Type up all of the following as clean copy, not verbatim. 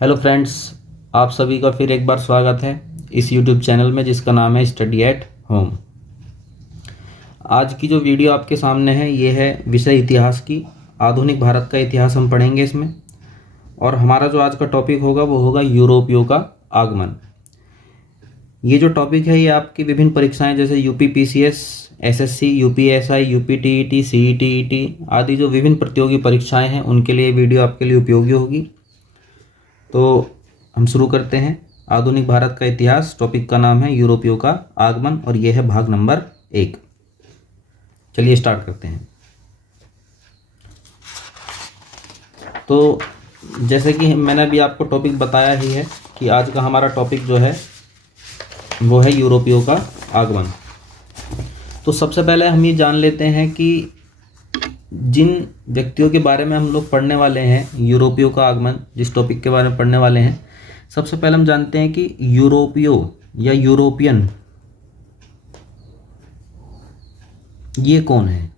Hello friends, आप सभी का फिर एक बार स्वागत है इस यूट्यूब चैनल में जिसका नाम है स्टडी एट होम। आज की जो वीडियो आपके सामने है ये है विषय इतिहास की। आधुनिक भारत का इतिहास हम पढ़ेंगे इसमें। और हमारा जो आज का टॉपिक होगा वो होगा यूरोपियों का आगमन। ये जो टॉपिक है ये आपकी विभिन्न परीक्षाएं जैसे यूपीपीसीएस, एसएससी, यूपीएसआई, यूपीटीईटी, सीईटीईटी आदि जो विभिन्न प्रतियोगी परीक्षाएं हैं उनके लिए वीडियो आपके लिए उपयोगी होगी। तो हम शुरू करते हैं। आधुनिक भारत का इतिहास, टॉपिक का नाम है यूरोपियों का आगमन और यह है भाग नंबर 1। चलिए स्टार्ट करते हैं। तो जैसे कि मैंने अभी आपको टॉपिक बताया ही है कि आज का हमारा टॉपिक जो है वो है यूरोपियों का आगमन। तो सबसे पहले हम ये जान लेते हैं कि जिन व्यक्तियों के बारे में हम लोग पढ़ने वाले हैं, यूरोपियों का आगमन जिस टॉपिक के बारे में पढ़ने वाले हैं, सबसे पहले हम जानते हैं कि यूरोपियो या यूरोपियन ये कौन है।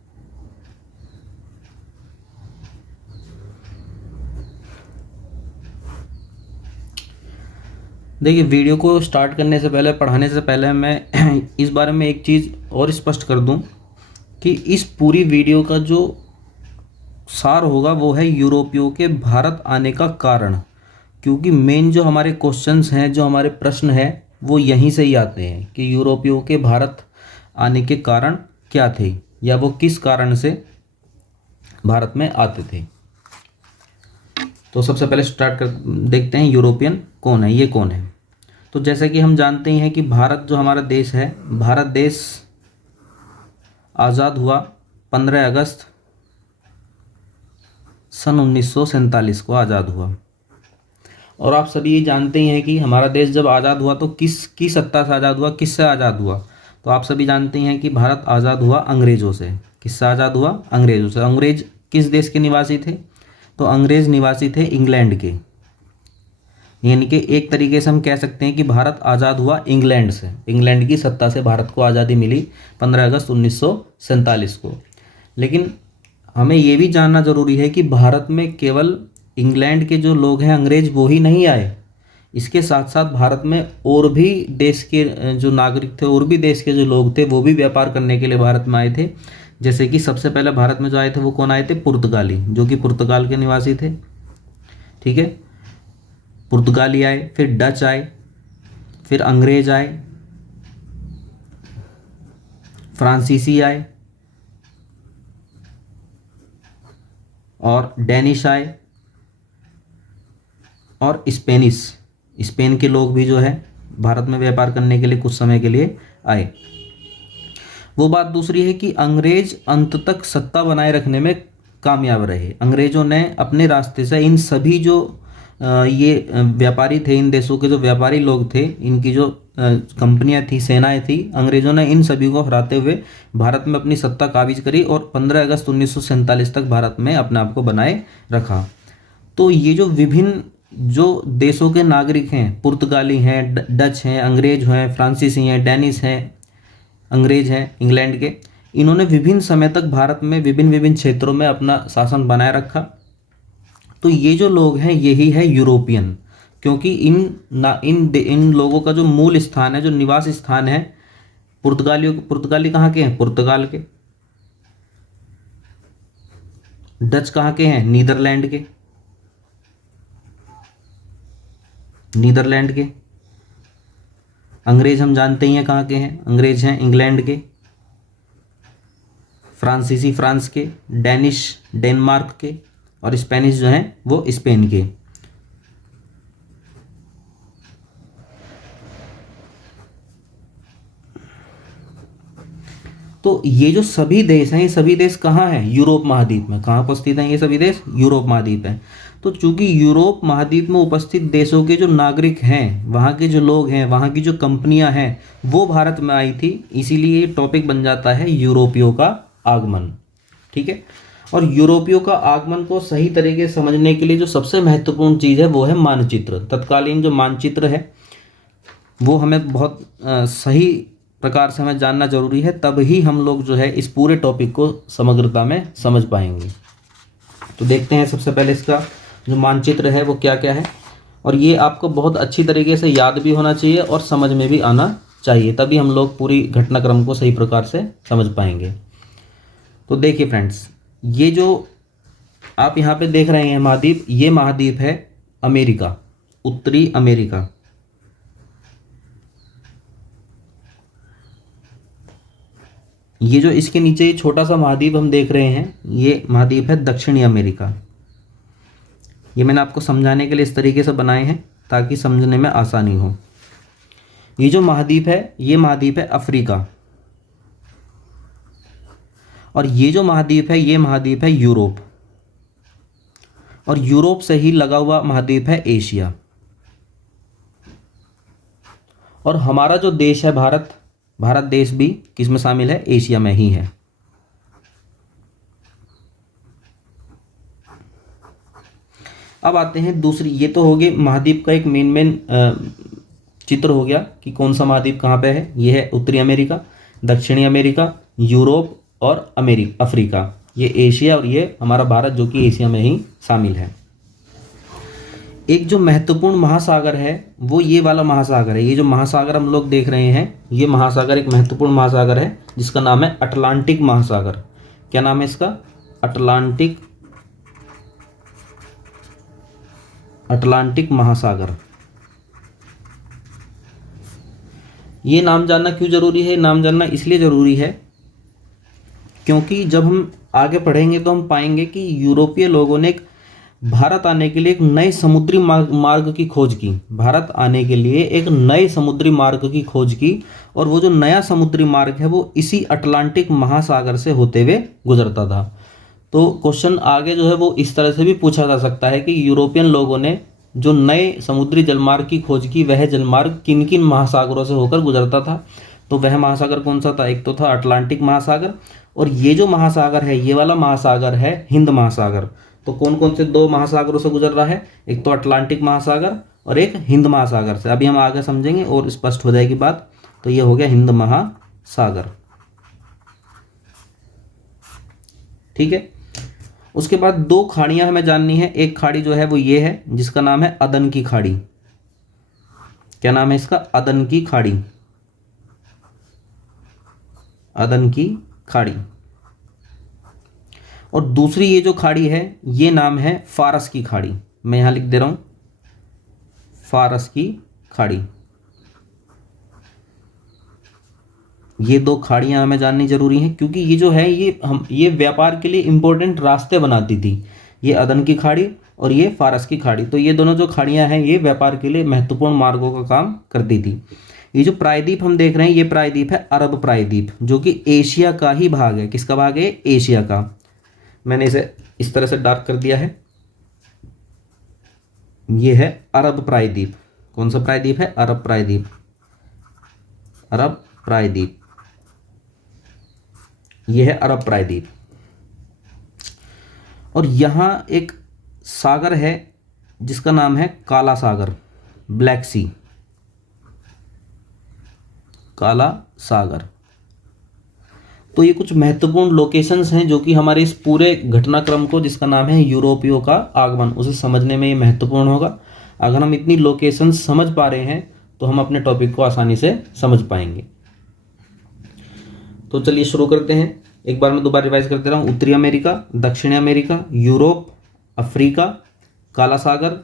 देखिए, वीडियो को स्टार्ट करने से पहले, पढ़ाने से पहले मैं इस बारे में एक चीज़ और स्पष्ट कर दूं कि इस पूरी वीडियो का जो सार होगा वो है यूरोपियों के भारत आने का कारण। क्योंकि मेन जो हमारे क्वेश्चंस हैं, जो हमारे प्रश्न हैं, वो यहीं से ही आते हैं कि यूरोपियों के भारत आने के कारण क्या थे या वो किस कारण से भारत में आते थे। तो सबसे पहले स्टार्ट कर देखते हैं यूरोपियन कौन है, ये कौन है। तो जैसे कि हम जानते ही हैं कि भारत जो हमारा देश है, भारत देश आज़ाद हुआ 15 अगस्त सन 1947 को आज़ाद हुआ। और आप सभी ये जानते ही हैं कि हमारा देश जब आज़ाद हुआ तो किसकी सत्ता से आज़ाद हुआ, किससे आज़ाद हुआ। तो आप सभी जानते हैं कि भारत आज़ाद हुआ अंग्रेज़ों से। किससे आज़ाद हुआ? अंग्रेज़ों से। अंग्रेज किस देश के निवासी थे? तो अंग्रेज़ निवासी थे इंग्लैंड के। यानी कि एक तरीके से हम कह सकते हैं कि भारत आज़ाद हुआ इंग्लैंड से। इंग्लैंड की सत्ता से भारत को आज़ादी मिली 15 अगस्त 1947 को। लेकिन हमें ये भी जानना ज़रूरी है कि भारत में केवल इंग्लैंड के जो लोग हैं, अंग्रेज, वो ही नहीं आए। इसके साथ साथ भारत में और भी देश के जो नागरिक थे, और भी देश के जो लोग थे, वो भी व्यापार करने के लिए भारत में आए थे। जैसे कि सबसे पहले भारत में जो आए थे वो कौन आए थे? पुर्तगाली, जो कि पुर्तगाल के निवासी थे। ठीक है, पुर्तगाली आए, फिर डच आए, फिर अंग्रेज आए, फ्रांसीसी आए और डेनिश आए और स्पेन के लोग भी जो है भारत में व्यापार करने के लिए कुछ समय के लिए आए। वो बात दूसरी है कि अंग्रेज अंत तक सत्ता बनाए रखने में कामयाब रहे। अंग्रेजों ने अपने रास्ते से इन सभी जो ये व्यापारी थे, इन देशों के जो व्यापारी लोग थे, इनकी जो कंपनियां थी, सेनाएं थी, अंग्रेजों ने इन सभी को हराते हुए भारत में अपनी सत्ता काबिज करी और 15 अगस्त 1947 तक भारत में अपने आप को बनाए रखा। तो ये जो विभिन्न जो देशों के नागरिक हैं, पुर्तगाली हैं, डच हैं, अंग्रेज हैं, फ्रांसीसी हैं, डेनिश हैं, अंग्रेज हैं इंग्लैंड के, इन्होंने विभिन्न समय तक भारत में विभिन्न क्षेत्रों में अपना शासन बनाए रखा। तो ये जो लोग हैं यही है यूरोपियन। क्योंकि इन लोगों का जो मूल स्थान है, जो निवास स्थान है, पुर्तगाली कहाँ के हैं? पुर्तगाल के। डच कहाँ के हैं? नीदरलैंड के। अंग्रेज हम जानते ही हैं कहाँ के हैं, अंग्रेज हैं इंग्लैंड के। फ्रांसीसी फ्रांस के, डेनिश डेनमार्क के और स्पेनिश जो हैं वो स्पेन के। तो ये जो सभी देश हैं, ये सभी देश कहाँ हैं? यूरोप महाद्वीप में। कहाँ उपस्थित हैं ये सभी देश? यूरोप महाद्वीप हैं। तो चूंकि यूरोप महाद्वीप में उपस्थित देशों के जो नागरिक हैं, वहाँ के जो लोग हैं, वहाँ की जो कंपनियां हैं, वो भारत में आई थी, इसीलिए ये टॉपिक बन जाता है यूरोपियों का आगमन। ठीक है। और यूरोपियों का आगमन को सही तरीके से समझने के लिए जो सबसे महत्वपूर्ण चीज़ है वो है मानचित्र। तत्कालीन जो मानचित्र है वो हमें बहुत सही प्रकार से हमें जानना जरूरी है, तब ही हम लोग जो है इस पूरे टॉपिक को समग्रता में समझ पाएंगे। तो देखते हैं सबसे पहले इसका जो मानचित्र है वो क्या क्या है। और ये आपको बहुत अच्छी तरीके से याद भी होना चाहिए और समझ में भी आना चाहिए, तभी हम लोग पूरी घटनाक्रम को सही प्रकार से समझ पाएंगे। तो देखिए फ्रेंड्स, ये जो आप यहाँ पे देख रहे हैं महाद्वीप, ये महाद्वीप है अमेरिका, उत्तरी अमेरिका। ये जो इसके नीचे ये छोटा सा महाद्वीप हम देख रहे हैं, ये महाद्वीप है दक्षिणी अमेरिका। ये मैंने आपको समझाने के लिए इस तरीके से बनाए हैं ताकि समझने में आसानी हो। ये जो महाद्वीप है, ये महाद्वीप है अफ्रीका, और ये जो महाद्वीप है, ये महाद्वीप है यूरोप, और यूरोप से ही लगा हुआ महाद्वीप है एशिया। और हमारा जो देश है भारत, भारत देश भी किसमें शामिल है? एशिया में ही है। अब आते हैं दूसरी, ये तो हो गई महाद्वीप का एक मेन चित्र हो गया कि कौन सा महाद्वीप कहाँ पे है। ये है उत्तरी अमेरिका, दक्षिणी अमेरिका, यूरोप और अफ्रीका, ये एशिया, और ये हमारा भारत जो कि एशिया में ही शामिल है। एक जो महत्वपूर्ण महासागर है वो ये वाला महासागर है। ये जो महासागर हम लोग देख रहे हैं, ये महासागर एक महत्वपूर्ण महासागर है जिसका नाम है अटलांटिक महासागर। क्या नाम है इसका? अटलांटिक महासागर। ये नाम जानना क्यों जरूरी है? नाम जानना इसलिए जरूरी है क्योंकि जब हम आगे पढ़ेंगे तो हम पाएंगे कि यूरोपीय लोगों ने भारत आने के लिए एक नए समुद्री मार्ग की खोज की। भारत आने के लिए एक नए समुद्री मार्ग की खोज की, और वो जो नया समुद्री मार्ग है वो इसी अटलांटिक महासागर से होते हुए गुजरता था। तो क्वेश्चन आगे जो है वो इस तरह से भी पूछा जा सकता है कि यूरोपियन लोगों ने जो नए समुद्री जलमार्ग की खोज की, वह जलमार्ग किन किन महासागरों से होकर गुजरता था। तो वह महासागर कौन सा था? एक तो था अटलांटिक महासागर, और ये जो महासागर है, ये वाला महासागर है हिंद महासागर। तो कौन कौन से दो महासागरों से गुजर रहा है? एक तो अटलांटिक महासागर और एक हिंद महासागर से। अभी हम आगे समझेंगे और स्पष्ट हो जाएगी बात। तो ये हो गया हिंद महासागर, ठीक है। उसके बाद दो खाड़ियां हमें जाननी है। एक खाड़ी जो है वो ये है जिसका नाम है अदन की खाड़ी। क्या नाम है इसका? अदन की खाड़ी, अदन की खाड़ी। और दूसरी ये जो खाड़ी है ये नाम है फारस की खाड़ी। मैं यहां लिख दे रहा हूं फारस की खाड़ी। ये दो खाड़ियां हमें जाननी जरूरी हैं क्योंकि ये जो है ये व्यापार के लिए इंपॉर्टेंट रास्ते बनाती थी। ये अदन की खाड़ी और ये फारस की खाड़ी, तो ये दोनों जो खाड़ियां हैं ये व्यापार के लिए महत्वपूर्ण मार्गों का काम करती थी। ये जो प्रायद्वीप हम देख रहे हैं, ये प्रायद्वीप है अरब प्रायद्वीप, जो कि एशिया का ही भाग है। किसका भाग है? एशिया का। मैंने इसे इस तरह से डार्क कर दिया है। ये है अरब प्रायद्वीप। कौन सा प्रायद्वीप है? अरब प्रायद्वीप, अरब प्रायद्वीप। ये है अरब प्रायद्वीप। और यहां एक सागर है जिसका नाम है काला सागर, ब्लैक सी, काला सागर। तो ये कुछ महत्वपूर्ण लोकेशंस हैं जो कि हमारे इस पूरे घटनाक्रम को, जिसका नाम है यूरोपियों का आगमन, उसे समझने में ये महत्वपूर्ण होगा। अगर हम इतनी लोकेशंस समझ पा रहे हैं तो हम अपने टॉपिक को आसानी से समझ पाएंगे। तो चलिए शुरू करते हैं। एक बार मैं दोबारा रिवाइज करते रहा हूँ। उत्तरी अमेरिका, दक्षिणी अमेरिका, यूरोप, अफ्रीका, काला सागर।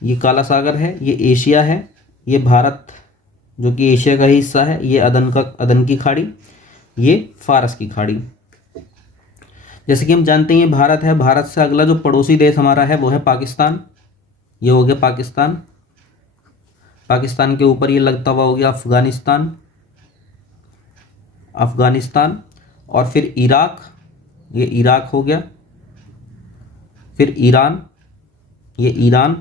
ये काला सागर है, ये एशिया है, ये भारत जो कि एशिया का ही हिस्सा है, ये अदन की खाड़ी, ये फारस की खाड़ी। जैसे कि हम जानते हैं ये भारत है। भारत से अगला जो पड़ोसी देश हमारा है वो है पाकिस्तान। ये हो गया पाकिस्तान। पाकिस्तान के ऊपर ये लगता हुआ हो गया अफगानिस्तान, और फिर इराक, ये इराक हो गया। फिर ईरान, ये ईरान।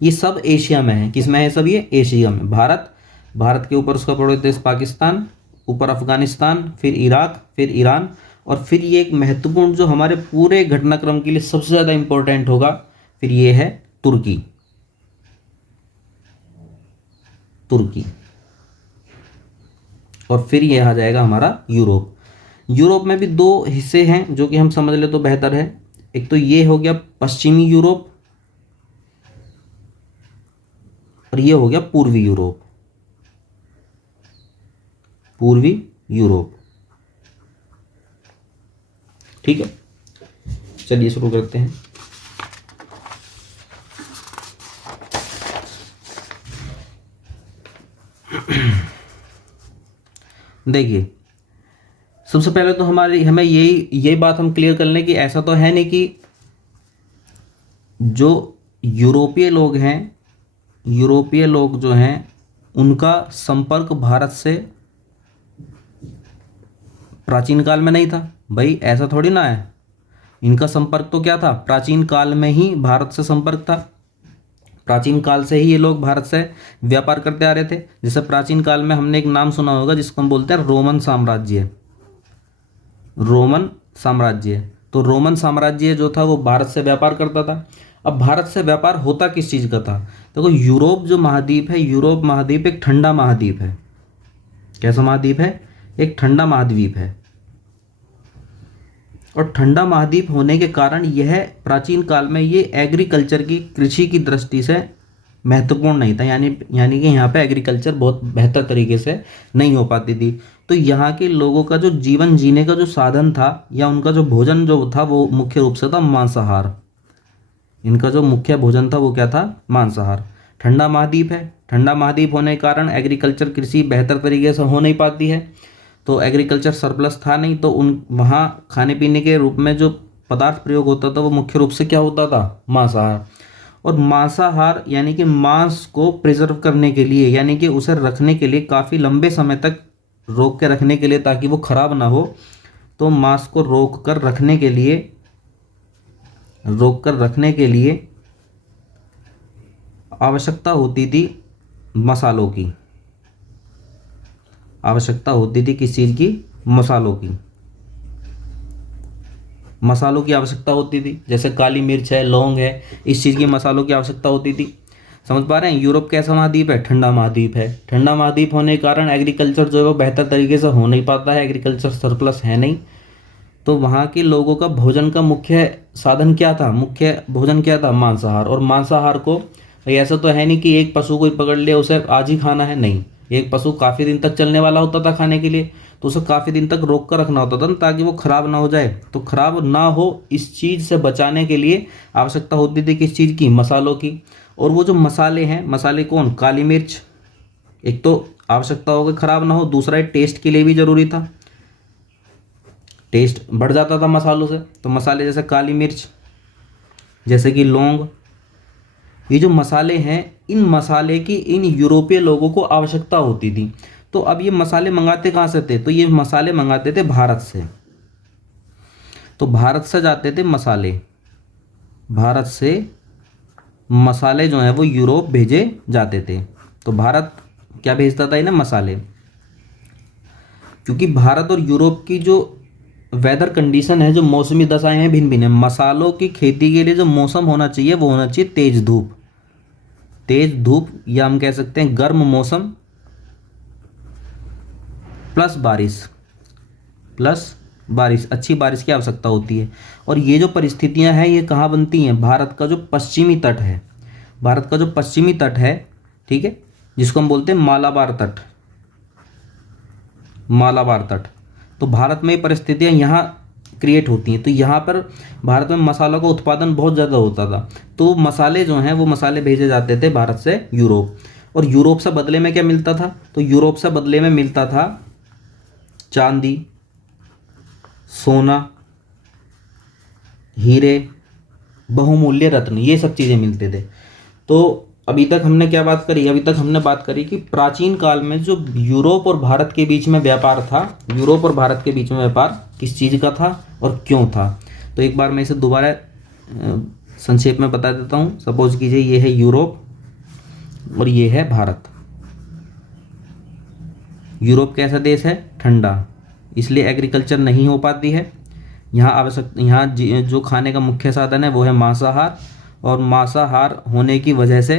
ये सब एशिया में है। किस में है सब? ये एशिया में। भारत के ऊपर उसका पड़ोसी देश पाकिस्तान, ऊपर अफगानिस्तान, फिर इराक, फिर ईरान, और फिर ये एक महत्वपूर्ण जो हमारे पूरे घटनाक्रम के लिए सबसे ज़्यादा इंपॉर्टेंट होगा, फिर ये है तुर्की। और फिर ये आ जाएगा हमारा यूरोप। यूरोप में भी दो हिस्से हैं जो कि हम समझ ले तो बेहतर है। एक तो ये हो गया पश्चिमी यूरोप, और ये हो गया पूर्वी यूरोप, पूर्वी यूरोप। ठीक है, चलिए शुरू करते हैं। देखिए, सबसे पहले तो हमें यही बात हम क्लियर कर लें कि ऐसा तो है नहीं कि जो यूरोपीय लोग जो हैं उनका संपर्क भारत से प्राचीन काल में नहीं था। भाई ऐसा थोड़ी ना है, इनका संपर्क तो क्या था, प्राचीन काल में ही भारत से संपर्क था। प्राचीन काल से ही ये लोग भारत से व्यापार करते आ रहे थे। जैसे प्राचीन काल में हमने एक नाम सुना होगा जिसको हम बोलते हैं रोमन साम्राज्य। रोमन साम्राज्य, तो रोमन साम्राज्य जो था वो भारत से व्यापार करता था। अब भारत से व्यापार होता किस चीज़ का था? देखो, यूरोप जो महाद्वीप है, यूरोप महाद्वीप एक ठंडा महाद्वीप है। कैसा महाद्वीप है? एक ठंडा महाद्वीप है। और ठंडा महाद्वीप होने के कारण यह प्राचीन काल में ये एग्रीकल्चर की, कृषि की दृष्टि से महत्वपूर्ण नहीं था। यानी कि यहाँ पे एग्रीकल्चर बहुत बेहतर तरीके से नहीं हो पाती थी। तो यहाँ के लोगों का जो जीवन जीने का जो साधन था या उनका जो भोजन जो था वो मुख्य रूप से था मांसाहार। इनका जो मुख्य भोजन था वो क्या था? मांसाहार। ठंडा महाद्वीप है, ठंडा महाद्वीप होने के कारण एग्रीकल्चर, कृषि बेहतर तरीके से हो नहीं पाती है। तो एग्रीकल्चर सरप्लस था नहीं, तो वहाँ खाने पीने के रूप में जो पदार्थ प्रयोग होता था वो मुख्य रूप से क्या होता था? मांसाहार। और मांसाहार यानी कि मांस को प्रिजर्व करने के लिए, यानी कि उसे रखने के लिए, काफ़ी लंबे समय तक रोक के रखने के लिए ताकि वो खराब ना हो, तो मांस को रोक कर रखने के लिए आवश्यकता होती थी मसालों की। आवश्यकता होती थी किस चीज़ की? मसालों की। मसालों की आवश्यकता होती थी, जैसे काली मिर्च है, लौंग है, इस चीज़ की मसालों की आवश्यकता होती थी। समझ पा रहे हैं? यूरोप कैसा महाद्वीप है? ठंडा महाद्वीप है। ठंडा महाद्वीप होने के कारण एग्रीकल्चर जो है वो बेहतर तरीके से हो नहीं पाता है, एग्रीकल्चर सरप्लस है नहीं। तो वहाँ के लोगों का भोजन का मुख्य साधन क्या था? मुख्य भोजन क्या था? मांसाहार। और मांसाहार को ऐसा तो है नहीं कि एक पशु को पकड़ लिया उसे आज ही खाना है, नहीं। एक पशु काफ़ी दिन तक चलने वाला होता था खाने के लिए, तो उसे काफ़ी दिन तक रोक कर रखना होता था ना, ताकि वो खराब ना हो जाए। तो खराब ना हो इस चीज़ से बचाने के लिए आवश्यकता होती थी किस चीज़ की? मसालों की। और वो जो मसाले हैं, मसाले कौन? काली मिर्च। एक तो आवश्यकता हो गई खराब ना हो, दूसरा टेस्ट के लिए भी ज़रूरी था, टेस्ट बढ़ जाता था मसालों से। तो मसाले जैसे काली मिर्च, जैसे कि लौंग, ये जो मसाले हैं, इन मसाले की इन यूरोपीय लोगों को आवश्यकता होती थी। तो अब ये मसाले मंगाते कहाँ से थे? तो ये मसाले मंगाते थे भारत से। तो भारत से जाते थे मसाले, भारत से मसाले जो हैं वो यूरोप भेजे जाते थे। तो भारत क्या भेजता था इन्हें? मसाले। क्योंकि भारत और यूरोप की जो वेदर कंडीशन है, जो मौसमी दशाएं हैं, भिन्न भिन्न है। मसालों की खेती के लिए जो मौसम होना चाहिए वो होना चाहिए तेज धूप। तेज धूप या हम कह सकते हैं गर्म मौसम प्लस बारिश, अच्छी बारिश की आवश्यकता होती है। और ये जो परिस्थितियां हैं ये कहाँ बनती हैं? भारत का जो पश्चिमी तट है, भारत का जो पश्चिमी तट है, ठीक है, जिसको हम बोलते हैं मालाबार तट, मालाबार तट। तो भारत में परिस्थितियां यहाँ क्रिएट होती हैं। तो यहाँ पर भारत में मसालों का उत्पादन बहुत ज़्यादा होता था। तो मसाले जो हैं वो मसाले भेजे जाते थे भारत से यूरोप। और यूरोप से बदले में क्या मिलता था? तो यूरोप से बदले में मिलता था चांदी, सोना, हीरे, बहुमूल्य रत्न, ये सब चीज़ें मिलते थे। तो अभी तक हमने क्या बात करी? अभी तक हमने बात करी कि प्राचीन काल में जो यूरोप और भारत के बीच में व्यापार था, यूरोप और भारत के बीच में व्यापार किस चीज़ का था और क्यों था। तो एक बार मैं इसे दोबारा संक्षेप में बता देता हूँ। सपोज कीजिए ये है यूरोप और ये है भारत। यूरोप कैसा देश है? ठंडा, इसलिए एग्रीकल्चर नहीं हो पाती है। यहाँ जो खाने का मुख्य साधन है वो है मांसाहार। और मांसाहार होने की वजह से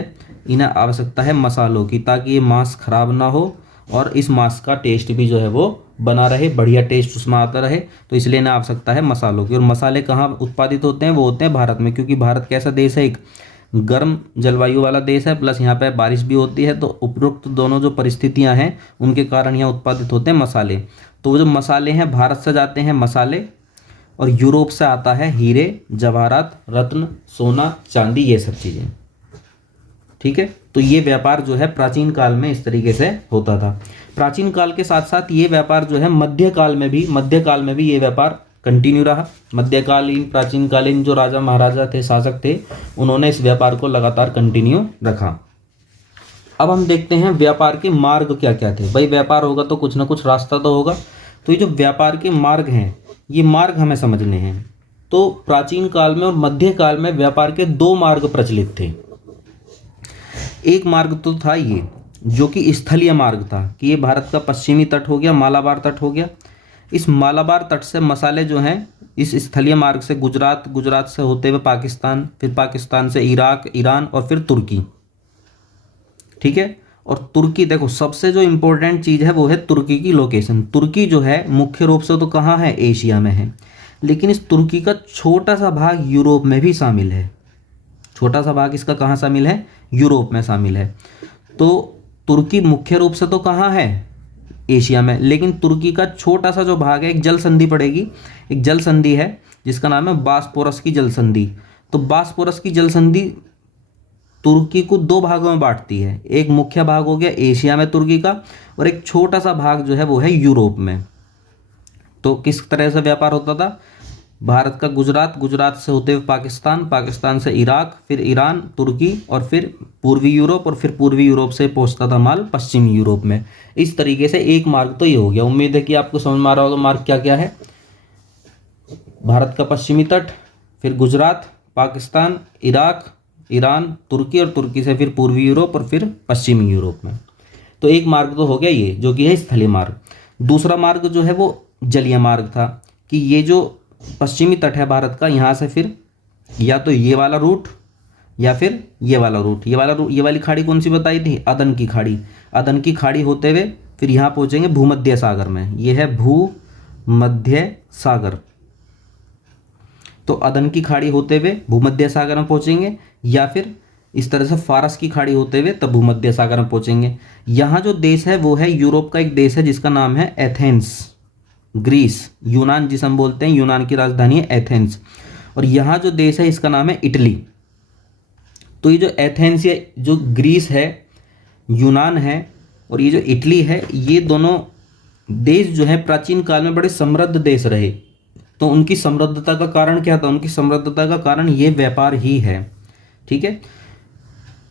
इन्हें आवश्यकता है मसालों की, ताकि ये मांस खराब ना हो और इस मांस का टेस्ट भी जो है वो बना रहे, बढ़िया टेस्ट उसमें आता रहे। तो इसलिए इन्हें आवश्यकता है मसालों की। और मसाले कहाँ उत्पादित होते हैं? वो होते हैं भारत में, क्योंकि भारत कैसा देश है? एक गर्म जलवायु वाला देश है, प्लस यहाँ पे बारिश भी होती है, तो उपरोक्त दोनों जो परिस्थितियाँ हैं उनके कारण यहाँ उत्पादित होते हैं मसाले। तो वो जो मसाले हैं, भारत से जाते हैं मसाले, और यूरोप से आता है हीरे जवाहरात, रत्न, सोना, चांदी, ये सब चीज़ें। ठीक है, तो ये व्यापार जो है प्राचीन काल में इस तरीके से होता था। प्राचीन काल के साथ साथ ये व्यापार जो है मध्यकाल में भी ये व्यापार कंटिन्यू रहा। मध्यकालीन प्राचीनकालीन जो राजा महाराजा थे, शासक थे, उन्होंने इस व्यापार को लगातार कंटिन्यू रखा। अब हम देखते हैं व्यापार के मार्ग क्या क्या थे। भाई व्यापार होगा तो कुछ ना कुछ रास्ता तो होगा, तो ये जो व्यापार के मार्ग हैं, ये मार्ग हमें समझने हैं। तो प्राचीन काल में और मध्यकाल में व्यापार के दो मार्ग प्रचलित थे। एक मार्ग तो था ये जो कि स्थलीय मार्ग था, कि ये भारत का पश्चिमी तट हो गया, मालाबार तट हो गया। इस मालाबार तट से मसाले जो हैं इस स्थलीय मार्ग से गुजरात, गुजरात से होते हुए पाकिस्तान, फिर पाकिस्तान से इराक, ईरान और फिर तुर्की। ठीक है, और तुर्की, देखो सबसे जो इम्पोर्टेंट चीज़ है वो है तुर्की की लोकेशन। तुर्की जो है मुख्य रूप से तो कहाँ है, एशिया में है, लेकिन इस तुर्की का छोटा सा भाग यूरोप में भी शामिल है। छोटा सा भाग इसका कहाँ शामिल है, यूरोप में शामिल है। तो तुर्की मुख्य रूप से तो कहाँ है, एशिया में, लेकिन तुर्की का छोटा सा जो भाग है, एक जल संधि पड़ेगी, एक जल संधि है जिसका नाम है बास्पोरस की जल संधि। तो बास्पोरस की जल संधि तुर्की को दो भागों में बांटती है। एक मुख्य भाग हो गया एशिया में तुर्की का, और एक छोटा सा भाग जो है वो है यूरोप में। तो किस तरह से व्यापार होता था, भारत का गुजरात, गुजरात से होते हुए पाकिस्तान, पाकिस्तान से इराक, फिर ईरान, तुर्की और फिर पूर्वी यूरोप, और फिर पूर्वी यूरोप से पहुंचता था माल पश्चिमी यूरोप में। इस तरीके से एक मार्ग तो ये हो गया। उम्मीद है कि आपको समझ में आ रहा होगा मार्ग क्या क्या है। भारत का पश्चिमी तट, फिर गुजरात, पाकिस्तान, इराक, ईरान, तुर्की, और तुर्की से फिर पूर्वी यूरोप और फिर पश्चिमी यूरोप में। तो एक मार्ग तो हो गया ये जो कि है स्थलीय मार्ग। दूसरा मार्ग जो है वो जलीय मार्ग था, कि ये जो पश्चिमी तट है भारत का, यहाँ से फिर या तो ये वाला रूट या फिर ये वाला रूट, ये वाली खाड़ी कौन सी बताई थी, अदन की खाड़ी। अदन की खाड़ी होते हुए फिर यहाँ पहुँचेंगे भूमध्य सागर में। ये है भूमध्य सागर। तो अदन की खाड़ी होते हुए भूमध्य सागर में पहुँचेंगे, या फिर इस तरह से फारस की खाड़ी होते हुए तब भूमध्य सागर में पहुँचेंगे। यहाँ जो देश है वो है यूरोप का एक देश है जिसका नाम है एथेंस, ग्रीस, यूनान जिसे हम बोलते हैं, यूनान की राजधानी है एथेंस। और यहाँ जो देश है इसका नाम है इटली। तो ये जो एथेंस या जो ग्रीस है, यूनान है, और ये जो इटली है, ये दोनों देश जो है प्राचीन काल में बड़े समृद्ध देश रहे। तो उनकी समृद्धता का कारण क्या था, उनकी समृद्धता का कारण ये व्यापार ही है। ठीक है,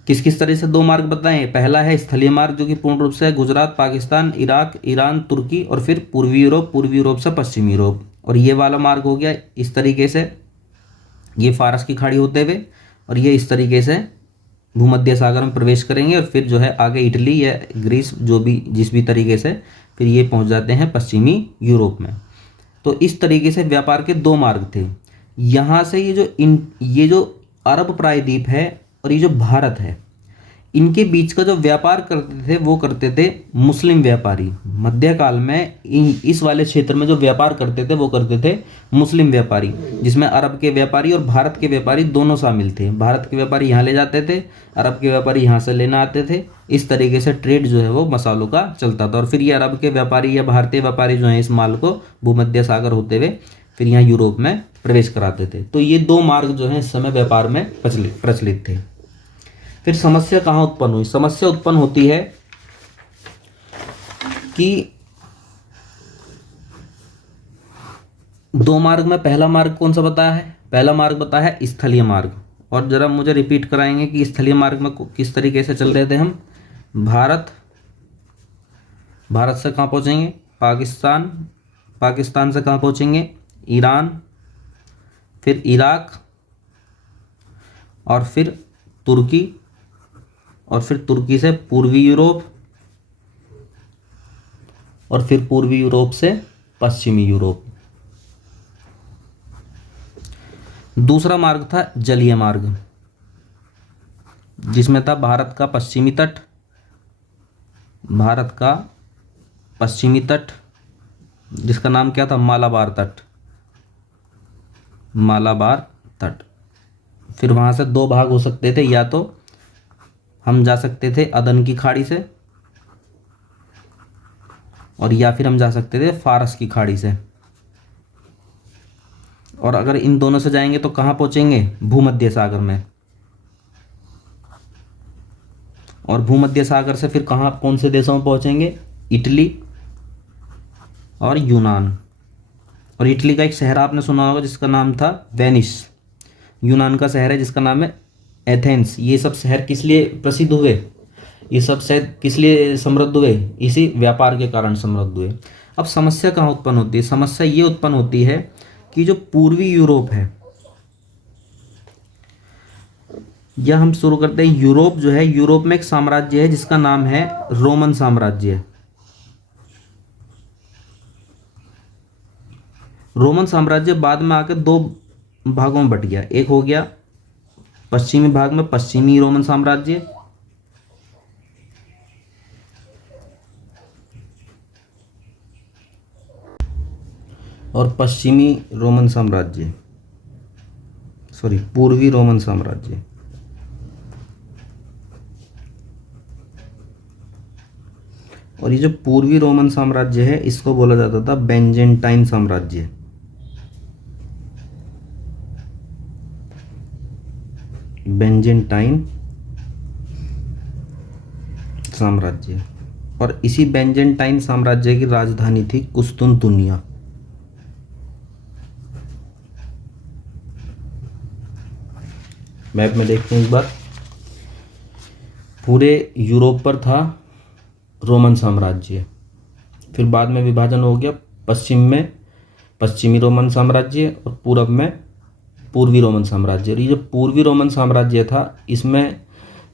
किस किस तरह से दो मार्ग बताएं। पहला है स्थलीय मार्ग जो कि पूर्ण रूप से गुजरात, पाकिस्तान, इराक, ईरान, तुर्की और फिर पूर्वी यूरोप से पश्चिमी यूरोप। और ये वाला मार्ग हो गया इस तरीके से, ये फारस की खाड़ी होते हुए, और ये इस तरीके से भूमध्य सागर में प्रवेश करेंगे, और फिर जो है आगे इटली या ग्रीस, जो भी जिस भी तरीके से फिर ये पहुंच जाते हैं पश्चिमी यूरोप में। तो इस तरीके से व्यापार के दो मार्ग थे। यहाँ से ये जो अरब प्रायद्वीप है और ये जो भारत है, इनके बीच का जो व्यापार करते थे वो करते थे मुस्लिम व्यापारी। मध्यकाल में इस वाले क्षेत्र में जो व्यापार करते थे वो करते थे मुस्लिम व्यापारी, जिसमें अरब के व्यापारी और भारत के व्यापारी दोनों शामिल थे। भारत के व्यापारी यहाँ ले जाते थे, अरब के व्यापारी यहाँ से लेना आते थे। इस तरीके से ट्रेड जो है वो मसालों का चलता था। और फिर ये अरब के व्यापारी या भारतीय व्यापारी जो हैं इस माल को भूमध्य सागर होते हुए फिर यहाँ यूरोप में प्रवेश कराते थे। तो ये दो मार्ग जो हैं इस समय व्यापार में प्रचलित थे। फिर समस्या कहाँ उत्पन्न हुई, समस्या उत्पन्न होती है कि दो मार्ग में पहला मार्ग कौन सा बताया है, पहला मार्ग बताया है स्थलीय मार्ग। और जरा मुझे रिपीट कराएंगे कि स्थलीय मार्ग में किस तरीके से चल रहे थे हम। भारत से कहाँ पहुँचेंगे, पाकिस्तान, पाकिस्तान से कहाँ पहुँचेंगे, ईरान, फिर इराक, और फिर तुर्की, और फिर तुर्की से पूर्वी यूरोप, और फिर पूर्वी यूरोप से पश्चिमी यूरोप। दूसरा मार्ग था जलीय मार्ग, जिसमें था भारत का पश्चिमी तट, जिसका नाम क्या था, मालाबार तट, फिर वहाँ से दो भाग हो सकते थे, या तो हम जा सकते थे अदन की खाड़ी से, और या फिर हम जा सकते थे फारस की खाड़ी से। और अगर इन दोनों से जाएंगे तो कहाँ पहुँचेंगे? भूमध्य सागर में। और भूमध्य सागर से फिर कहाँ, कौन से देशों में पहुँचेंगे? इटली और यूनान। और इटली का एक शहर आपने सुना होगा जिसका नाम था वेनिस। यूनान का शहर है जिसका नाम है एथेंस। ये सब शहर किस लिए प्रसिद्ध हुए? ये सब शहर किस लिए समृद्ध हुए? इसी व्यापार के कारण समृद्ध हुए। अब समस्या कहाँ उत्पन्न होती है? समस्या ये उत्पन्न होती है कि जो पूर्वी यूरोप है, या हम शुरू करते हैं यूरोप जो है, यूरोप में एक साम्राज्य है जिसका नाम है रोमन साम्राज्य। रोमन साम्राज्य बाद में आकर दो भागों में बट गया। एक हो गया पश्चिमी भाग में पश्चिमी रोमन साम्राज्य, और पश्चिमी रोमन साम्राज्य, सॉरी पूर्वी रोमन साम्राज्य। और ये जो पूर्वी रोमन साम्राज्य है इसको बोला जाता था बेंजेंटाइन साम्राज्य। बेंजेंटाइन साम्राज्य। और इसी बेंजेंटाइन साम्राज्य की राजधानी थी कुस्तुनतुनिया। मैप में देखते हैं इस बार। पूरे यूरोप पर था रोमन साम्राज्य, फिर बाद में विभाजन हो गया, पश्चिम में पश्चिमी रोमन साम्राज्य और पूरब में पूर्वी रोमन साम्राज्य। और ये जो पूर्वी रोमन साम्राज्य था इसमें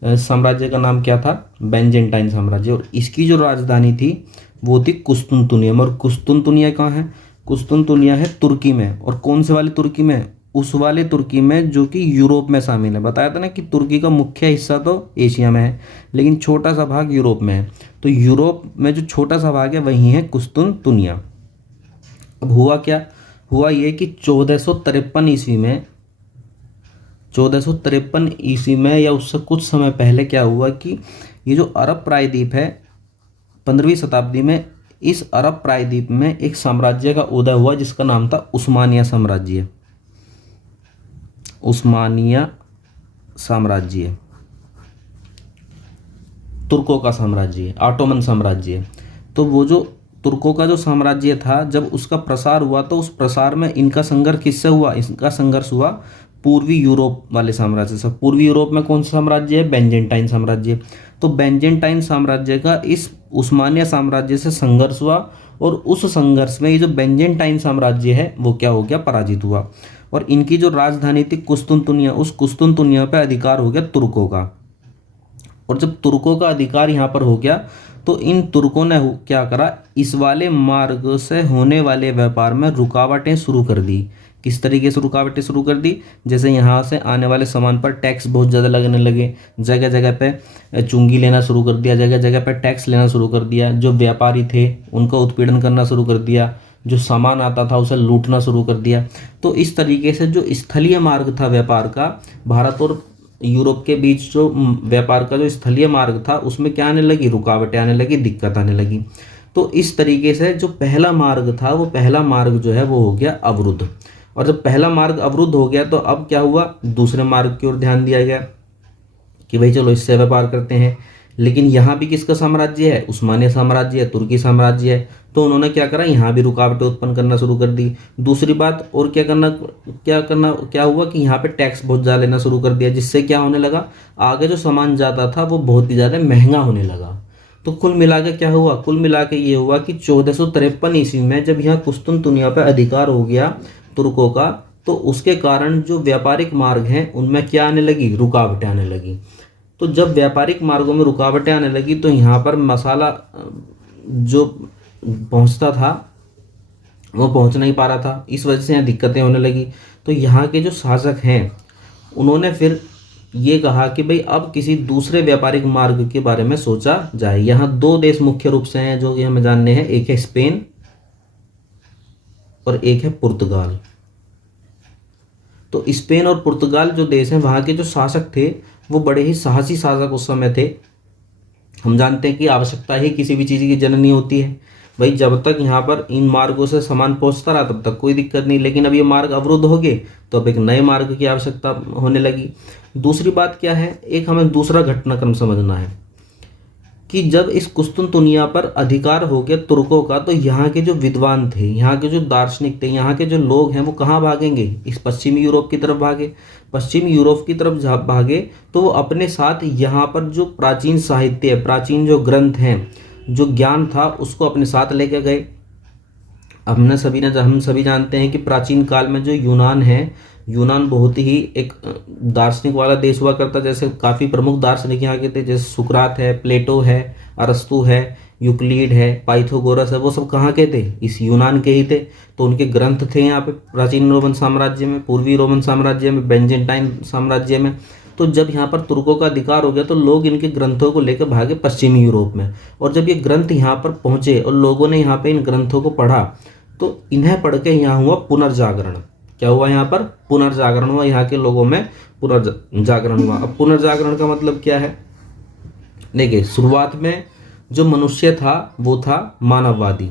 साम्राज्य का नाम क्या था? बेंजेंटाइन साम्राज्य। और इसकी जो राजधानी थी वो थी कुस्तुनतुनिया में। और कुस्तुनतुनिया कहाँ है? कुस्तुनतुनिया है तुर्की में। और कौन से वाले तुर्की में? उस वाले तुर्की में जो कि यूरोप में शामिल है। बताया था ना कि तुर्की का मुख्य हिस्सा तो एशिया में है लेकिन छोटा सा भाग यूरोप में है। तो यूरोप में जो छोटा सा भाग है वही है कुस्तुनतुनिया। अब हुआ क्या? हुआ ये कि 1453 ईस्वी में, 1453 ईस्वी में या उससे कुछ समय पहले क्या हुआ कि ये जो अरब प्रायद्वीप है 15वीं शताब्दी में, इस अरब प्रायद्वीप में एक साम्राज्य का उदय हुआ जिसका नाम था उस्मानिया साम्राज्य। उस्मानिया साम्राज्य, तुर्कों का साम्राज्य, ऑटोमन साम्राज्य। तो वो जो तुर्कों का जो साम्राज्य था जब उसका प्रसार हुआ तो उस प्रसार में इनका संघर्ष किससे हुआ? इनका संघर्ष हुआ पूर्वी यूरोप वाले साम्राज्य से। पूर्वी यूरोप में कौन सा साम्राज्य है? बेंजेंटाइन साम्राज्य। तो बेंजेंटाइन साम्राज्य का इस उस्मानिया साम्राज्य से संघर्ष हुआ और उस संघर्ष में ये जो बेंजेंटाइन साम्राज्य है वो क्या हो गया? पराजित हुआ। और इनकी जो राजधानी थी कुस्तुनतुनिया, उस कुस्तुनतुनिया पर अधिकार हो गया तुर्कों का। और जब तुर्कों का अधिकार यहाँ पर हो गया तो इन तुर्कों ने क्या करा? इस वाले मार्ग से होने वाले व्यापार में रुकावटें शुरू कर दी। किस तरीके से रुकावटें शुरू कर दी? जैसे यहाँ से आने वाले सामान पर टैक्स बहुत ज़्यादा लगने लगे, जगह जगह पे चुंगी लेना शुरू कर दिया, जगह जगह पे टैक्स लेना शुरू कर दिया, जो व्यापारी थे उनका उत्पीड़न करना शुरू कर दिया, जो सामान आता था उसे लूटना शुरू कर दिया। तो इस तरीके से जो स्थलीय मार्ग था व्यापार का, भारत और यूरोप के बीच जो व्यापार का जो स्थलीय मार्ग था उसमें क्या आने लगी? रुकावटें आने लगी, दिक्कत आने लगी। तो इस तरीके से जो पहला मार्ग था वो पहला मार्ग जो है वो हो गया अवरुद्ध। और जब पहला मार्ग अवरुद्ध हो गया तो अब क्या हुआ? दूसरे मार्ग की ओर ध्यान दिया गया कि भाई चलो इससे व्यापार करते हैं। लेकिन यहाँ भी किसका साम्राज्य है? उस्मानिया साम्राज्य है, तुर्की साम्राज्य है। तो उन्होंने क्या करा? यहाँ भी रुकावटें उत्पन्न करना शुरू कर दी। दूसरी बात और क्या हुआ कि यहाँ पे टैक्स बहुत ज़्यादा लेना शुरू कर दिया, जिससे क्या होने लगा? आगे जो सामान जाता था वो बहुत ही ज़्यादा महंगा होने लगा। तो कुल मिला के क्या हुआ? कुल मिला के ये हुआ कि 1453 ईस्वी में जब यहाँ कुस्तुनतुनिया पर अधिकार हो गया तुर्कों का, तो उसके कारण जो व्यापारिक मार्ग हैं उनमें क्या आने लगी? रुकावटें आने लगी। तो जब व्यापारिक मार्गों में रुकावटें आने लगी तो यहाँ पर मसाला जो पहुँचता था वो पहुँच नहीं पा रहा था, इस वजह से यहाँ दिक्कतें होने लगी। तो यहाँ के जो शासक हैं उन्होंने फिर ये कहा कि भाई अब किसी दूसरे व्यापारिक मार्ग के बारे में सोचा जाए। यहाँ दो देश मुख्य रूप से हैं जो कि हमें जानने हैं, एक है स्पेन और एक है पुर्तगाल। तो स्पेन और पुर्तगाल जो देश हैं वहाँ के जो शासक थे वो बड़े ही साहसी शासक उस समय थे। हम जानते हैं कि आवश्यकता ही किसी भी चीज़ की जननी होती है। भाई जब तक यहाँ पर इन मार्गों से सामान पहुँचता रहा तब तक कोई दिक्कत नहीं, लेकिन अब ये मार्ग अवरुद्ध हो गए तो अब एक नए मार्ग की आवश्यकता होने लगी। दूसरी बात क्या है, एक हमें दूसरा घटनाक्रम समझना है कि जब इस कुस्तुनतुनिया पर अधिकार हो गया तुर्कों का, तो यहाँ के जो विद्वान थे, यहाँ के जो दार्शनिक थे, यहाँ के जो लोग हैं वो कहाँ भागेंगे? इस पश्चिमी यूरोप की तरफ भागे। पश्चिमी यूरोप की तरफ भागे तो वो अपने साथ यहाँ पर जो प्राचीन साहित्य है, प्राचीन जो ग्रंथ हैं, जो ज्ञान था उसको अपने साथ लेके गए। हम सभी जानते हैं कि प्राचीन काल में जो यूनान है, यूनान बहुत ही एक दार्शनिक वाला देश हुआ करता। जैसे काफ़ी प्रमुख दार्शनिक यहाँ के थे, जैसे सुकरात है, प्लेटो है, अरस्तु है, यूक्लिड है, पाइथागोरस है, वो सब कहाँ के थे? इस यूनान के ही थे। तो उनके ग्रंथ थे यहाँ पे प्राचीन रोमन साम्राज्य में, पूर्वी रोमन साम्राज्य में, बेंजेंटाइन साम्राज्य में। तो जब यहाँ पर तुर्कों का अधिकार हो गया तो लोग इनके ग्रंथों को लेकर भागे पश्चिमी यूरोप में। और जब ये ग्रंथ यहाँ पर पहुँचे और लोगों ने यहाँ पे इन ग्रंथों को पढ़ा तो इन्हें पढ़ के यहाँ हुआ पुनर्जागरण। क्या हुआ? यहाँ पर पुनर्जागरण हुआ, यहाँ के लोगों में पुनर्जागरण हुआ। अब पुनर्जागरण का मतलब क्या है? देखिए, शुरुआत में जो मनुष्य था वो था मानववादी।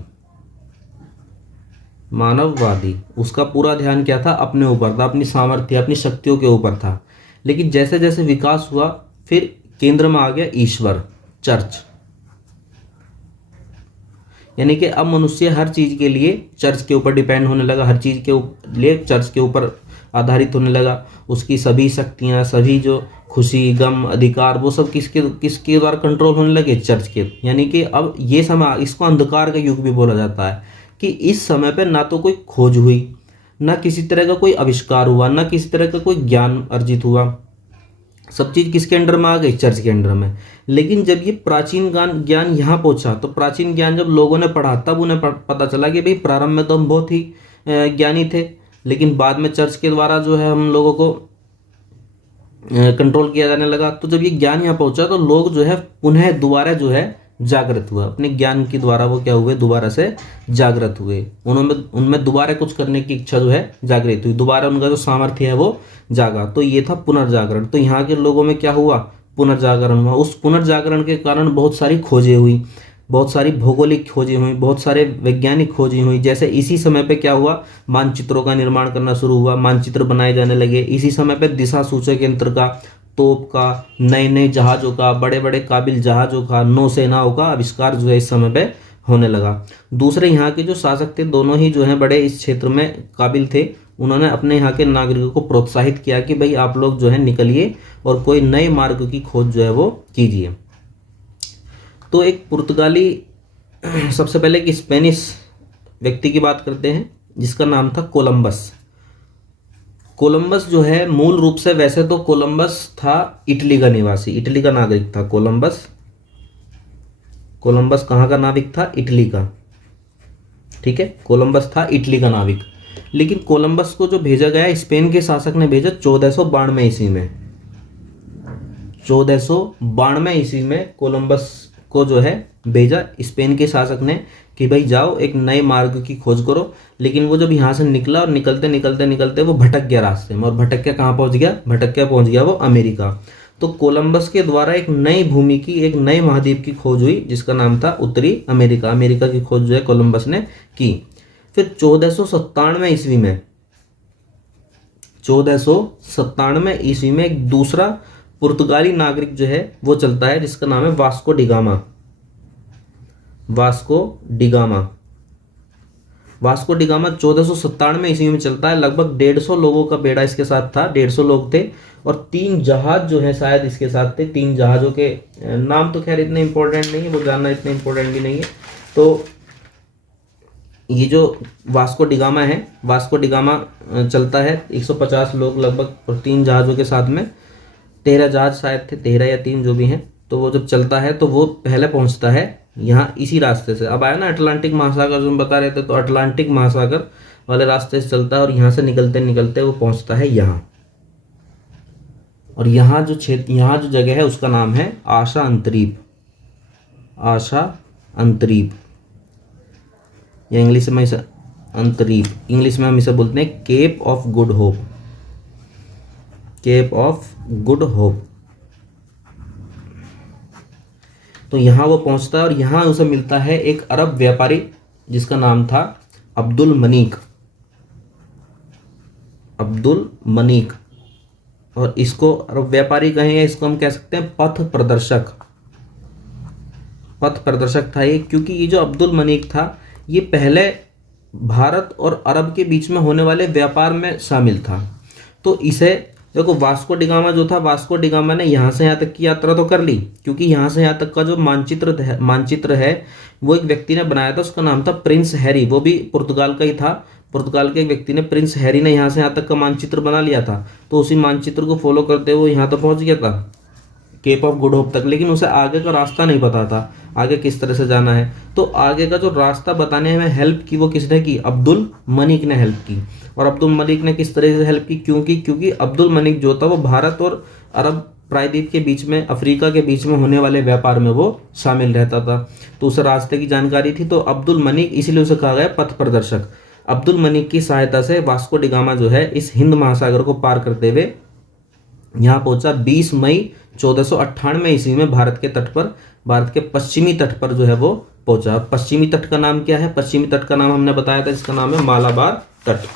उसका पूरा ध्यान क्या था? अपने ऊपर था, अपनी सामर्थ्य, अपनी शक्तियों के ऊपर था। लेकिन जैसे जैसे विकास हुआ फिर केंद्र में आ गया ईश्वर, चर्च। यानी कि अब मनुष्य हर चीज़ के लिए चर्च के ऊपर डिपेंड होने लगा, हर चीज़ के लिए चर्च के ऊपर आधारित होने लगा। उसकी सभी शक्तियाँ, सभी जो खुशी, गम, अधिकार, वो सब किसके द्वारा कंट्रोल होने लगे? चर्च के। यानी कि अब ये समय, इसको अंधकार का युग भी बोला जाता है कि इस समय पे ना तो कोई खोज हुई, ना किसी तरह का कोई आविष्कार हुआ, ना किसी तरह का कोई ज्ञान अर्जित हुआ। सब चीज़ किसके अंडर में आ गई? चर्च के अंडर में। लेकिन जब ये प्राचीन ज्ञान यहाँ पहुँचा तो प्राचीन ज्ञान जब लोगों ने पढ़ा तब उन्हें पता चला कि भाई प्रारंभ में तो हम बहुत ही ज्ञानी थे, लेकिन बाद में चर्च के द्वारा जो है हम लोगों को कंट्रोल किया जाने लगा। तो जब ये ज्ञान यहाँ पहुँचा तो लोग जो है पुनः दोबारा जो है जागृत हुआ, अपने ज्ञान के द्वारा वो क्या हुए? दोबारा से जागृत हुए। उनमें दोबारा कुछ करने की इच्छा जो है जागृत हुई, दोबारा उनका जो सामर्थ्य है वो जागा। तो ये था पुनर्जागरण। तो यहाँ के लोगों में क्या हुआ? पुनर्जागरण हुआ। उस पुनर्जागरण के कारण बहुत सारी खोजें हुई, बहुत सारी भौगोलिक खोजें हुई, बहुत सारे वैज्ञानिक खोजें हुई। जैसे इसी समय पे क्या हुआ? मानचित्रों का निर्माण करना शुरू हुआ, मानचित्र बनाए जाने लगे। इसी समय पे दिशा सूचक यंत्र का, तोप का, नए नए जहाज़ों का, बड़े बड़े काबिल जहाज़ों का, नौसेनाओं का आविष्कार जो है इस समय पे होने लगा। दूसरे यहाँ के जो शासक थे दोनों ही जो हैं बड़े इस क्षेत्र में काबिल थे। उन्होंने अपने यहाँ के नागरिकों को प्रोत्साहित किया कि भाई आप लोग जो है निकलिए और कोई नए मार्ग की खोज जो है वो कीजिए। तो एक पुर्तगाली, सबसे पहले एक स्पेनिश व्यक्ति की बात करते हैं जिसका नाम था कोलंबस। कोलंबस जो है मूल रूप से, वैसे तो कोलंबस था इटली का निवासी, इटली का नागरिक था कोलंबस। कोलंबस कहाँ का नाविक था? इटली का। ठीक है, कोलंबस था इटली का नाविक। लेकिन कोलंबस को जो भेजा गया, स्पेन के शासक ने भेजा 1492 ईस्वी में। 1492 ईस्वी में कोलंबस को जो है भेजा स्पेन के शासक ने कि भाई जाओ एक नए मार्ग की खोज करो। लेकिन वो जब यहाँ से निकला और निकलते निकलते निकलते वो भटक गया रास्ते में, और भटक के कहाँ पहुँच गया? भटक के पहुँच गया वो अमेरिका। तो कोलंबस के द्वारा एक नई भूमि की, एक नए महाद्वीप की खोज हुई जिसका नाम था उत्तरी अमेरिका। अमेरिका की खोज जो है कोलंबस ने की। फिर 1497 ईस्वी में, 1497 ईस्वी में एक दूसरा पुर्तगाली नागरिक जो है वो चलता है जिसका नाम है वास्को डिगामा। वास्को डिगामा 1497 ईस्वी में चलता है। लगभग 150 लोगों का बेड़ा इसके साथ था, 150 लोग थे, और 3 जहाज जो है शायद इसके साथ थे। 3 जहाज़ों के नाम तो खैर इतने इंपॉर्टेंट नहीं है, वो जानना इतने इंपॉर्टेंट भी नहीं है। तो ये जो वास्को डिगामा है, वास्को डिगामा चलता है 150 लोग लगभग, और 3 जहाज़ों के साथ में 13 जहाज शायद थे, 13 या 3 जो भी हैं। तो वो जब चलता है तो वो पहले पहुंचता है यहाँ इसी रास्ते से। अब आया ना अटलांटिक महासागर जो हम बता रहे थे, तो अटलांटिक महासागर वाले रास्ते से चलता है और यहाँ से निकलते निकलते वो पहुंचता है यहाँ। और यहाँ जो क्षेत्र, यहाँ जो जगह है उसका नाम है आशा अंतरीप। आशा अंतरीप, या इंग्लिश में इसे अंतरीप, इंग्लिश में हम इसे बोलते हैं Cape of Good Hope. Cape of Good Hope. तो यहाँ वो पहुंचता है और यहाँ उसे मिलता है एक अरब व्यापारी जिसका नाम था अब्दुल मनीक। अब्दुल मनीक, और इसको अरब व्यापारी कहें या इसको हम कह सकते हैं पथ प्रदर्शक। पथ प्रदर्शक था ये, क्योंकि ये जो अब्दुल मनीक था ये पहले भारत और अरब के बीच में होने वाले व्यापार में शामिल था। तो इसे देखो, वास्को डिगामा जो था, वास्को डिगामा ने यहाँ से यहाँ तक की यात्रा तो कर ली, क्योंकि यहाँ से यहाँ तक का जो मानचित्र है वो एक व्यक्ति ने बनाया था, उसका नाम था प्रिंस हैरी, वो भी पुर्तगाल का ही था। पुर्तगाल के एक व्यक्ति ने, प्रिंस हैरी ने यहाँ से यहाँ तक का मानचित्र बना लिया था। तो उसी मानचित्र को फॉलो करते हुए यहाँ तक पहुँच गया था, केप ऑफ गुड होप तक, लेकिन उसे आगे का रास्ता नहीं पता था, आगे किस तरह से जाना है। तो आगे का जो रास्ता बताने में हेल्प की वो किसने की? अब्दुल मनीक ने हेल्प की। और अब्दुल मनीक ने किस तरह से हेल्प की? क्योंकि अब्दुल मनीक जो था वो भारत और अरब प्रायद्वीप के बीच में, अफ्रीका के बीच में होने वाले व्यापार में वो शामिल रहता था, तो उसे रास्ते की जानकारी थी। तो अब्दुल मनीक, इसीलिए उसे कहा गया पथ प्रदर्शक। अब्दुल मनीक की सहायता से वास्को डिगामा जो है इस हिंद महासागर को पार करते हुए यहाँ पहुंचा 20 मई 1498 ईस्वी में भारत के तट पर, भारत के पश्चिमी तट पर जो है वो पहुंचा। पश्चिमी तट का नाम क्या है? पश्चिमी तट का नाम हमने बताया था, इसका नाम है मालाबार तट।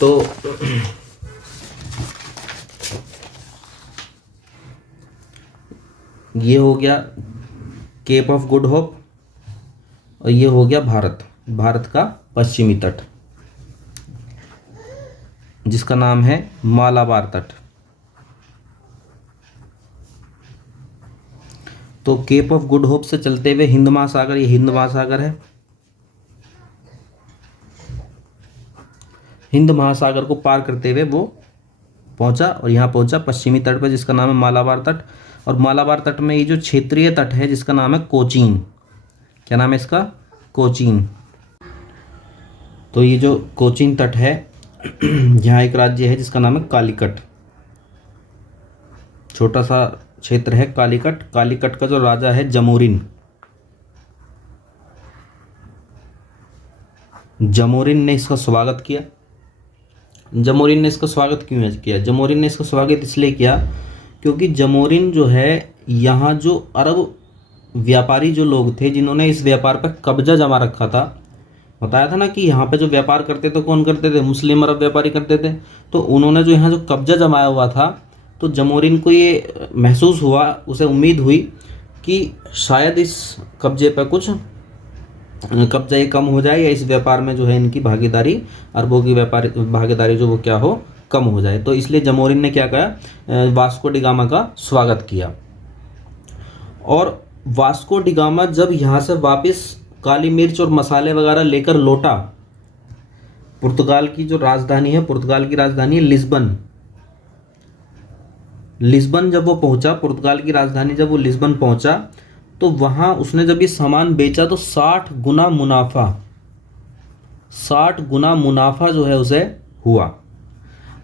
तो ये हो गया केप ऑफ गुड होप, और ये हो गया भारत का पश्चिमी तट जिसका नाम है मालाबार तट। तो केप ऑफ गुड होप से चलते हुए हिंद महासागर, ये हिंद महासागर है, हिंद महासागर को पार करते हुए वो पहुंचा और यहाँ पहुंचा पश्चिमी तट पर जिसका नाम है मालाबार तट। और मालाबार तट में ये जो क्षेत्रीय तट है जिसका नाम है कोचीन, क्या नाम है इसका? कोचीन। तो ये जो कोचीन तट है, यहाँ एक राज्य है जिसका नाम है कालीकट, छोटा सा क्षेत्र है कालीकट। कालीकट का जो राजा है जमोरिन, जमोरिन ने इसका स्वागत किया। जमोरिन ने इसका स्वागत क्यों किया? जमोरिन ने इसका स्वागत इसलिए किया क्योंकि जमोरिन जो है, यहाँ जो अरब व्यापारी जो लोग थे जिन्होंने इस व्यापार पर कब्जा जमा रखा था, बताया था ना कि यहाँ पे जो व्यापार करते थे कौन करते थे? मुस्लिम अरब व्यापारी करते थे। तो उन्होंने जो यहाँ जो कब्जा जमाया हुआ था, तो जमोरिन को ये महसूस हुआ, उसे उम्मीद हुई कि शायद इस कब्जे पर कुछ कब्जा ये कम हो जाए, या इस व्यापार में जो है इनकी भागीदारी, अरबों की व्यापारी भागीदारी जो वो क्या हो, कम हो जाए। तो इसलिए जमोरिन ने क्या कहा? वास्को डिगामा का स्वागत किया। और वास्को डिगामा जब यहाँ से वापस काली मिर्च और मसाले वगैरह लेकर लौटा, पुर्तगाल की जो राजधानी है, पुर्तगाल की राजधानी है लिस्बन। लिस्बन जब वो पहुंचा, पुर्तगाल की राजधानी जब वो लिस्बन पहुंचा, तो वहां उसने जब ये सामान बेचा तो 60 गुना मुनाफा जो है उसे हुआ।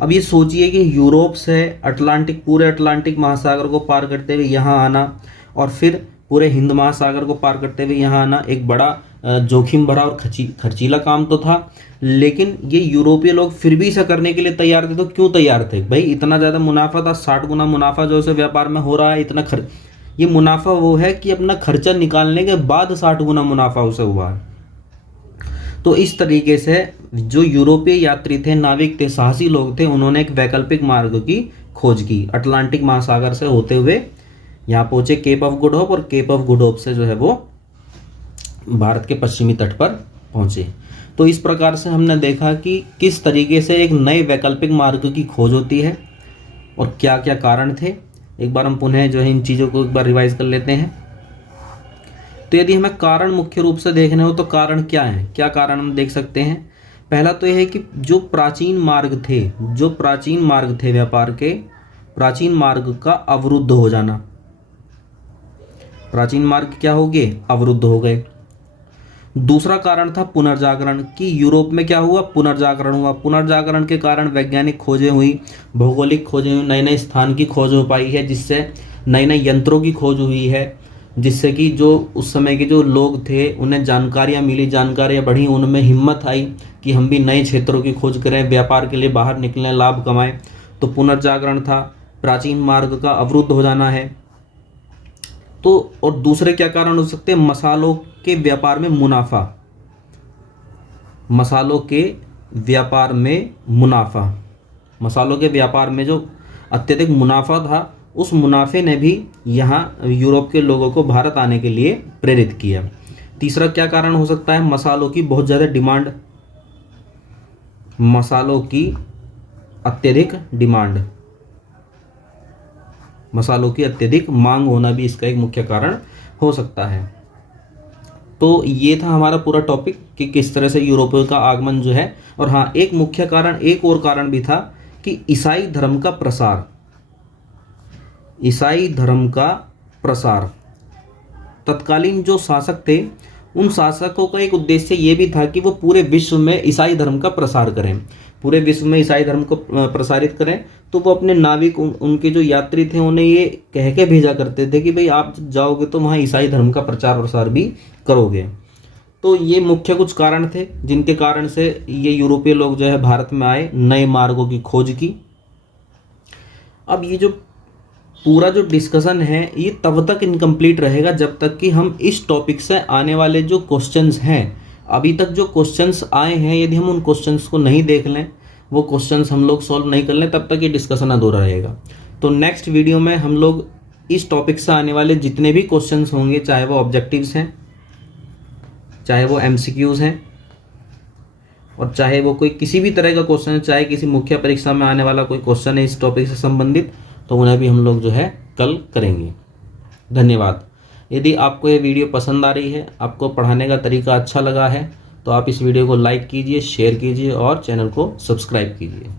अब ये सोचिए कि यूरोप से अटलांटिक, पूरे अटलांटिक महासागर को पार करते हुए यहाँ आना, और फिर पूरे हिंद महासागर को पार करते हुए यहाँ आना, एक बड़ा जोखिम भरा और खर्चीला काम तो था। लेकिन ये यूरोपीय लोग फिर भी इसे करने के लिए तैयार थे। तो क्यों तैयार थे भाई? इतना ज़्यादा मुनाफा था, 60 गुना मुनाफा जो उसे व्यापार में हो रहा है, इतना ये मुनाफा वो है कि अपना खर्चा निकालने के बाद 60 गुना मुनाफा उसे हुआ है। तो इस तरीके से जो यूरोपीय यात्री थे, नाविक थे, साहसी लोग थे, उन्होंने एक वैकल्पिक मार्ग की खोज की। अटलांटिक महासागर से होते हुए यहाँ पहुंचे केप ऑफ गुड होप, और केप ऑफ गुड होप से जो है वो भारत के पश्चिमी तट पर पहुंचे। तो इस प्रकार से हमने देखा कि किस तरीके से एक नए वैकल्पिक मार्ग की खोज होती है और क्या क्या कारण थे। एक बार हम पुनः जो है इन चीज़ों को एक बार रिवाइज कर लेते हैं। तो यदि हमें कारण मुख्य रूप से देखने हो तो कारण क्या है, क्या कारण हम देख सकते हैं? पहला तो यह है कि जो प्राचीन मार्ग थे व्यापार के, प्राचीन मार्ग का अवरुद्ध हो जाना। प्राचीन मार्ग क्या हो गए? अवरुद्ध हो गए। दूसरा कारण था पुनर्जागरण, कि यूरोप में क्या हुआ? पुनर्जागरण हुआ। पुनर्जागरण के कारण वैज्ञानिक खोजें हुई, भौगोलिक खोजें हुई, नए नए स्थान की खोज हो पाई है, जिससे नए नए यंत्रों की खोज हुई है, जिससे कि जो उस समय के जो लोग थे उन्हें जानकारियाँ मिली, जानकारियाँ बढ़ी, उनमें हिम्मत आई कि हम भी नए क्षेत्रों की खोज करें, व्यापार के लिए बाहर निकलें, लाभ कमाएं। तो पुनर्जागरण था, प्राचीन मार्ग का अवरुद्ध हो जाना है। तो और दूसरे क्या कारण हो सकते हैं? मसालों के व्यापार में मुनाफा, मसालों के व्यापार में मुनाफा, मसालों के व्यापार में जो अत्यधिक मुनाफा था, उस मुनाफे ने भी यहाँ यूरोप के लोगों को भारत आने के लिए प्रेरित किया। तीसरा क्या कारण हो सकता है? मसालों की बहुत ज़्यादा डिमांड, मसालों की अत्यधिक डिमांड, मसालों की अत्यधिक मांग होना भी इसका एक मुख्य कारण हो सकता है। तो ये था हमारा पूरा टॉपिक कि किस तरह से यूरोपियों का आगमन जो है। और हाँ, एक मुख्य कारण, एक और कारण भी था कि ईसाई धर्म का प्रसार, ईसाई धर्म का प्रसार। तत्कालीन जो शासक थे, उन शासकों का एक उद्देश्य ये भी था कि वो पूरे विश्व में ईसाई धर्म का प्रसार करें, पूरे विश्व में ईसाई धर्म को प्रसारित करें। तो वो अपने नाविक, उनके जो यात्री थे, उन्हें ये कह के भेजा करते थे कि भाई आप जाओगे तो वहाँ ईसाई धर्म का प्रचार प्रसार भी करोगे। तो ये मुख्य कुछ कारण थे जिनके कारण से ये यूरोपीय लोग जो है भारत में आए, नए मार्गों की खोज की। अब ये जो पूरा जो डिस्कशन है ये तब तक इनकम्प्लीट रहेगा जब तक कि हम इस टॉपिक से आने वाले जो क्वेश्चंस हैं, अभी तक जो क्वेश्चंस आए हैं, यदि हम उन क्वेश्चंस को नहीं देख लें, वो क्वेश्चंस हम लोग सॉल्व नहीं कर लें, तब तक ये डिस्कशन अधूरा रहेगा। तो नेक्स्ट वीडियो में हम लोग इस टॉपिक से आने वाले जितने भी क्वेश्चंस होंगे, चाहे वो ऑब्जेक्टिव्स हैं, चाहे वो MCQs हैं, और चाहे वो कोई किसी भी तरह का क्वेश्चन है, चाहे किसी मुख्य परीक्षा में आने वाला कोई क्वेश्चन है इस टॉपिक से संबंधित, तो उन्हें भी हम लोग जो है कल करेंगे। धन्यवाद। यदि आपको ये वीडियो पसंद आ रही है, आपको पढ़ाने का तरीका अच्छा लगा है, तो आप इस वीडियो को लाइक कीजिए, शेयर कीजिए और चैनल को सब्सक्राइब कीजिए।